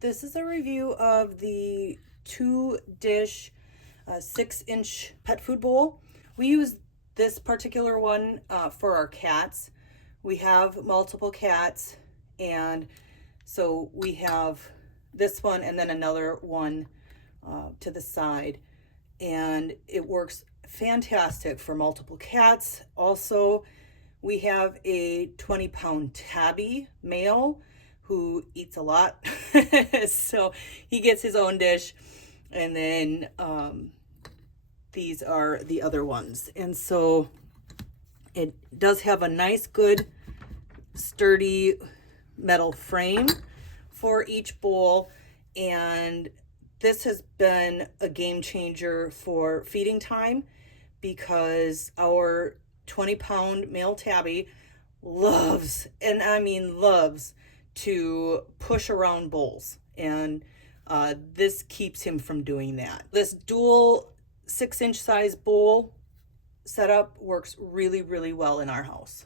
This is a review of the 2-dish 6-inch pet food bowl. We use this particular one for our cats. We have multiple cats, and so we have this one and then another one to the side, and it works fantastic for multiple cats. Also, we have a 20-pound tabby male who eats a lot. So he gets his own dish, and then these are the other ones. And so it does have a nice, good, sturdy metal frame for each bowl. And this has been a game changer for feeding time, because our 20-pound male tabby loves, and I mean loves, to push around bowls, and this keeps him from doing that. This dual 6-inch size bowl setup works really, really well in our house.